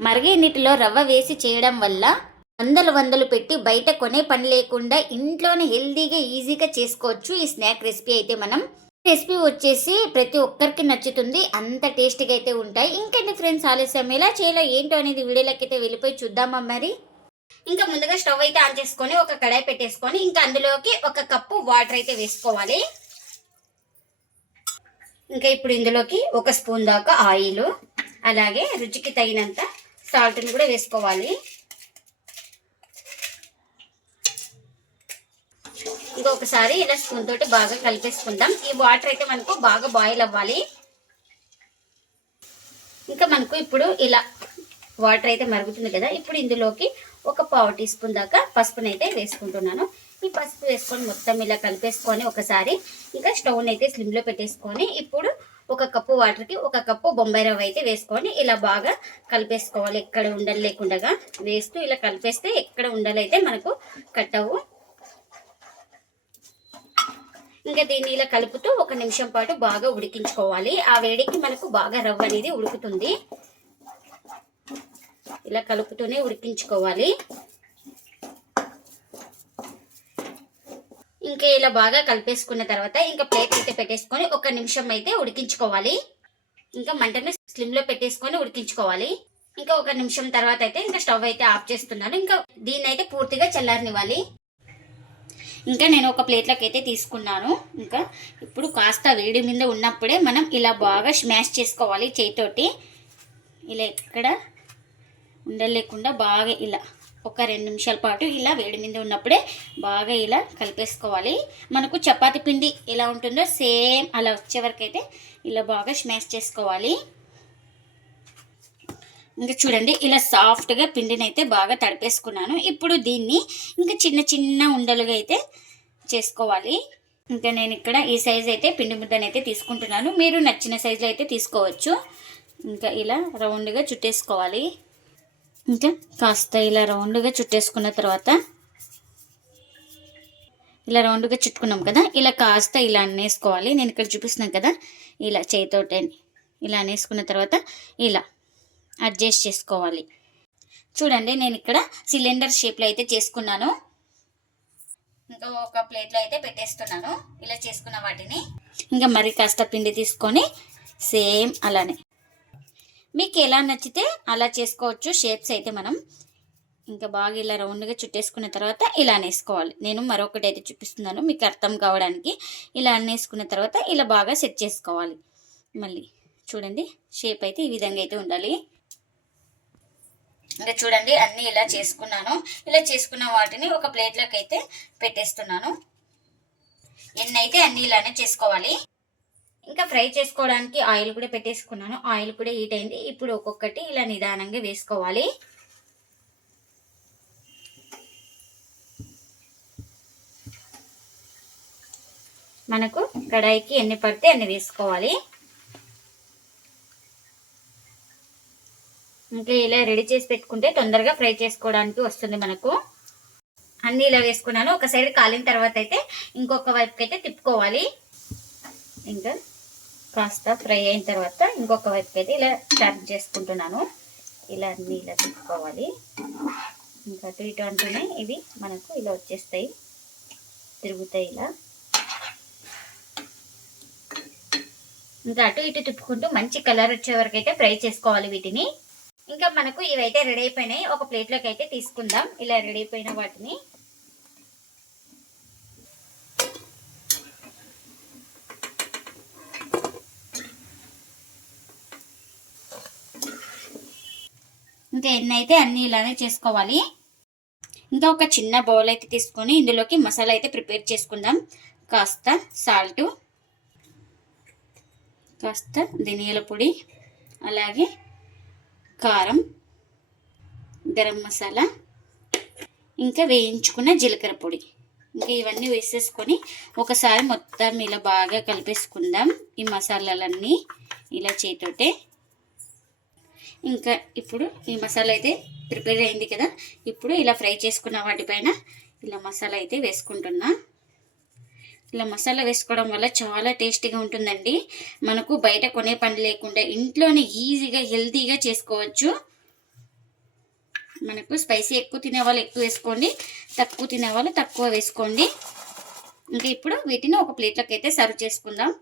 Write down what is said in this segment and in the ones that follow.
మరిగే నీటిలో రవ్వ వేసి చేయడం వల్ల వందలు వందలు పెట్టి బయట కొనే పని లేకుండా ఇంట్లోనే హెల్తీగా ఈజీగా చేసుకోవచ్చు ఈ స్నాక్ రెసిపీ అయితే. మనం రెసిపీ వచ్చేసి ప్రతి ఒక్కరికి నచ్చుతుంది, అంత టేస్టీగా అయితే ఉంటాయి. ఇంకెన్ని ఫ్రెండ్స్, ఆలస్యం ఎలా చేయాలో ఏంటో అనేది వీడియోలోకి అయితే వెళ్ళిపోయి చూద్దామా మరి. ఇంకా ముందుగా స్టవ్ అయితే ఆన్ చేసుకొని ఒక కడాయి పెట్టేసుకొని ఇంకా అందులోకి 1 కప్పు వాటర్ అయితే వేసుకోవాలి. ఇంకా ఇప్పుడు ఇందులోకి 1 స్పూన్ దాకా ఆయిల్, అలాగే రుచికి తగినంత సాల్ట్ని కూడా వేసుకోవాలి. ఇంకొకసారి ఇలా స్పూన్ తోటి బాగా కలిపేసుకుందాం. ఈ వాటర్ అయితే మనకు బాగా బాయిల్ అవ్వాలి. ఇంకా మనకు ఇప్పుడు ఇలా వాటర్ అయితే మరుగుతుంది కదా, ఇప్పుడు ఇందులోకి 1/4 టీ స్పూన్ దాకా పసుపుని అయితే వేసుకుంటున్నాను. ఈ పసుపు వేసుకొని మొత్తం ఇలా కలిపేసుకొని ఒకసారి ఇంకా స్టవ్ని అయితే స్లిమ్లో పెట్టేసుకొని ఇప్పుడు 1 కప్పు వాటర్కి 1 కప్పు బొంబాయి రవ్వ అయితే వేసుకొని ఇలా బాగా కలిపేసుకోవాలి. ఎక్కడ ఉండలు లేకుండా వేస్తూ ఇలా కలిపేస్తే ఎక్కడ ఉండలైతే మనకు కట్టవు. ఇంకా దీన్ని ఇలా కలుపుతూ 1 నిమిషం పాటు బాగా ఉడికించుకోవాలి. ఆ వేడికి మనకు బాగా రవ్వ అనేది ఉడుకుతుంది. ఇలా కలుపుతూనే ఉడికించుకోవాలి. ఇంకా ఇలా బాగా కలిపేసుకున్న తర్వాత ఇంకా ప్లేట్ అయితే పెట్టేసుకొని 1 నిమిషం అయితే ఉడికించుకోవాలి. ఇంకా మంటను స్లిమ్లో పెట్టేసుకొని ఉడికించుకోవాలి. ఇంకా 1 నిమిషం తర్వాత అయితే ఇంకా స్టవ్ అయితే ఆఫ్ చేస్తున్నాను. ఇంకా దీన్ని అయితే పూర్తిగా చల్లారనివ్వాలి. ఇంకా నేను ఒక ప్లేట్లోకి అయితే తీసుకున్నాను. ఇంకా ఇప్పుడు కాస్త వేడి మీద ఉన్నప్పుడే మనం ఇలా బాగా స్మాష్ చేసుకోవాలి చేతితోటి. ఇలా ఎక్కడ ఉండలేకుండా బాగా ఇలా 1-2 నిమిషాల పాటు ఇలా వేడి మీద ఉన్నప్పుడే బాగా ఇలా కలిపేసుకోవాలి. మనకు చపాతీ పిండి ఎలా ఉంటుందో సేమ్ అలా వచ్చే వరకు అయితే ఇలా బాగా స్మాష్ చేసుకోవాలి. ఇంకా చూడండి, ఇలా సాఫ్ట్గా పిండిని అయితే బాగా తడిపేసుకున్నాను. ఇప్పుడు దీన్ని ఇంకా చిన్న చిన్న ఉండలుగా అయితే చేసుకోవాలి. ఇంకా నేను ఇక్కడ ఈ సైజు అయితే పిండి ముద్దను అయితే తీసుకుంటున్నాను. మీరు నచ్చిన సైజులో అయితే తీసుకోవచ్చు. ఇంకా ఇలా రౌండ్గా చుట్టేసుకోవాలి. ఇంకా కాస్త ఇలా రౌండ్గా చుట్టేసుకున్న తర్వాత ఇలా రౌండ్గా చుట్టుకున్నాం కదా, ఇలా కాస్త ఇలా అన్నేసుకోవాలి. నేను ఇక్కడ చూపిస్తున్నాను కదా, ఇలా చేతితోటి ఇలా అనేసుకున్న తర్వాత ఇలా అడ్జస్ట్ చేసుకోవాలి. చూడండి, నేను ఇక్కడ సిలిండర్ షేప్లో అయితే చేసుకున్నాను. ఇంకా ఒక ప్లేట్లో అయితే పెట్టేస్తున్నాను ఇలా చేసుకున్న వాటిని. ఇంకా మరి కాస్త పిండి తీసుకొని సేమ్ అలానే మీకు ఎలా నచ్చితే అలా చేసుకోవచ్చు షేప్స్ అయితే. మనం ఇంకా బాగా ఇలా రౌండ్గా చుట్టేసుకున్న తర్వాత ఇలా అనేసుకోవాలి. నేను మరొకటి అయితే చూపిస్తున్నాను మీకు అర్థం కావడానికి. ఇలా అనేసుకున్న తర్వాత ఇలా బాగా సెట్ చేసుకోవాలి. మళ్ళీ చూడండి, షేప్ అయితే ఈ విధంగా అయితే ఉండాలి. ఇంకా చూడండి, అన్నీ ఇలా చేసుకున్నాను. ఇలా చేసుకున్న వాటిని ఒక ప్లేట్లోకి అయితే పెట్టేస్తున్నాను. ఎన్ని అయితే అన్నీ ఇలానే చేసుకోవాలి. ఇంకా ఫ్రై చేసుకోవడానికి ఆయిల్ కూడా పెట్టేసుకున్నాను. ఆయిల్ కూడా హీట్ అయింది. ఇప్పుడు ఒక్కొక్కటి ఇలా నిదానంగా వేసుకోవాలి. మనకు కడాయికి ఎన్ని పడితే అన్ని వేసుకోవాలి. ఇంకా ఇలా రెడీ చేసి పెట్టుకుంటే తొందరగా ఫ్రై చేసుకోవడానికి వస్తుంది మనకు. అన్నీ ఇలా వేసుకున్నాను. ఒక సైడ్ కాలిన తర్వాత అయితే ఇంకొక వైపుకి అయితే తిప్పుకోవాలి. ఇంకా కాస్త ఫ్రై అయిన తర్వాత ఇంకొక వైపుకి అయితే ఇలా టర్న్ చేసుకుంటున్నాను. ఇలా అన్నీ ఇలా తిప్పుకోవాలి. ఇంకా అటు ఇటు అంటూనే ఇవి మనకు ఇలా వచ్చేస్తాయి, తిరుగుతాయి ఇలా. ఇంకా అటు ఇటు తిప్పుకుంటూ మంచి కలర్ వచ్చే వరకు అయితే ఫ్రై చేసుకోవాలి వీటిని. ఇంకా మనకు ఇవైతే రెడీ అయిపోయినాయి. ఒక ప్లేట్లోకి అయితే తీసుకుందాం ఇలా రెడీ అయిపోయిన వాటిని. ఇంకా ఎన్ని అయితే అన్నీ ఇలానే చేసుకోవాలి. ఇంకా ఒక చిన్న బౌల్ అయితే తీసుకొని ఇందులోకి మసాలా అయితే ప్రిపేర్ చేసుకుందాం. కాస్త సాల్ట్, కాస్త ధనియాల పొడి, అలాగే కారం, గరం మసాలా, ఇంకా వేయించుకున్న జీలకర్ర పొడి. ఇంకా ఇవన్నీ వేసేసుకొని ఒకసారి మొత్తం ఇలా బాగా కలిపేసుకుందాం ఈ మసాలాలన్నీ ఇలా చేతోటే. ఇంకా ఇప్పుడు ఈ మసాలా అయితే ప్రిపేర్ అయింది కదా, ఇప్పుడు ఇలా ఫ్రై చేసుకున్న వాటిపైన ఇలా మసాలా అయితే వేసుకుంటున్నా. ఇలా మసాలా వేసుకోవడం వల్ల చాలా టేస్టీగా ఉంటుందండి. మనకు బయట కొనే పని లేకుండా ఇంట్లోనే ఈజీగా హెల్తీగా చేసుకోవచ్చు. మనకు స్పైసీ ఎక్కువ తినేవాళ్ళు ఎక్కువ వేసుకోండి, తక్కువ తినేవాళ్ళు తక్కువ వేసుకోండి. ఇంకా ఇప్పుడు వీటిని ఒక ప్లేట్లోకి అయితే సర్వ్ చేసుకుందాం.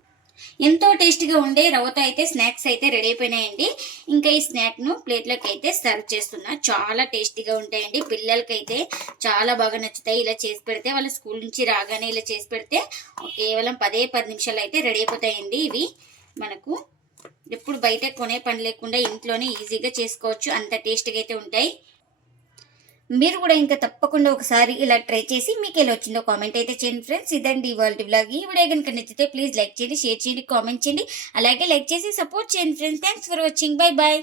ఎంతో టేస్టీగా ఉండే రవ్వతో అయితే స్నాక్స్ అయితే రెడీ అయిపోయినాయండి. ఇంకా ఈ స్నాక్ను ప్లేట్లోకి అయితే సర్వ్ చేస్తున్నా. చాలా టేస్టీగా ఉంటాయండి, పిల్లలకైతే చాలా బాగా నచ్చుతాయి. ఇలా చేసి పెడితే వాళ్ళ స్కూల్ నుంచి రాగానే ఇలా చేసి పెడితే కేవలం 10 నిమిషాలు అయితే రెడీ అయిపోతాయండి. ఇవి మనకు ఎప్పుడు బయట కొనే పని లేకుండా ఇంట్లోనే ఈజీగా చేసుకోవచ్చు, అంత టేస్టీగా అయితే ఉంటాయి. మీరు కూడా ఇంకా తప్పకుండా ఒకసారి ఇలా ట్రై చేసి మీకు ఎలా వచ్చిందో కామెంట్ అయితే చేయండి ఫ్రెండ్స్. ఇదండి ఇవాళ వ్లాగ్. ఈ వీడియో కనుక నచ్చితే ప్లీజ్ లైక్ చేయండి, షేర్ చేయండి, కామెంట్ చేయండి. అలాగే లైక్ చేసి సపోర్ట్ చేయండి friends. Thanks for watching. Bye bye.